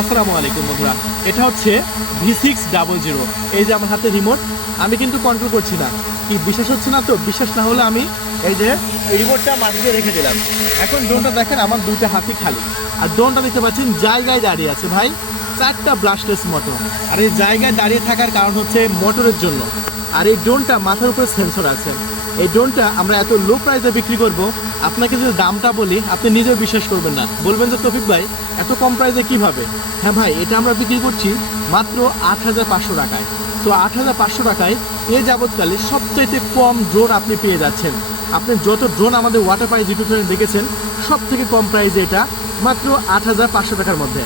আসসালামু আলাইকুম বন্ধুরা, এটা হচ্ছে V600। এই যে আমার হাতে রিমোট, আমি কিন্তু কন্ট্রোল করছি না। কি বিশ্বাস হচ্ছে না? তো বিশ্বাস না হলে আমি এই যে রিমোটটা মাটিতে রেখে দিলাম। এখন ড্রোনটা দেখেন, আমার দুইটা হাতই খালি, আর ড্রোনটা দেখতে পাচ্ছেন জায়গায় দাঁড়িয়ে আছে ভাই, 4টা ব্লাস্টলেস মোটর। আর এই জায়গায় দাঁড়িয়ে থাকার কারণ হচ্ছে মোটরের জন্য। আর এই ড্রোনটা মাথার উপরে সেন্সর আছে। এই ড্রোনটা আমরা এত লো প্রাইসে বিক্রি করব, আপনাকে যদি দামটা বলি আপনি নিজেও বিশ্বাস করবেন না, বলবেন যে তৌফিক ভাই এত কম প্রাইসে কিভাবে। হ্যাঁ ভাই, এটা আমরা বিক্রি করছি মাত্র 8,500 টাকায়। তো 8,500 টাকায় এ যাবৎকালে সবচাইতে কম ড্রোন আপনি পেয়ে যাচ্ছেন। আপনি যত ড্রোন আমাদের ওয়াটার পাইস ইউটিউব চ্যানেলে দেখেছেন, সব থেকে কম প্রাইসে এটা মাত্র 8,500 টাকার মধ্যে।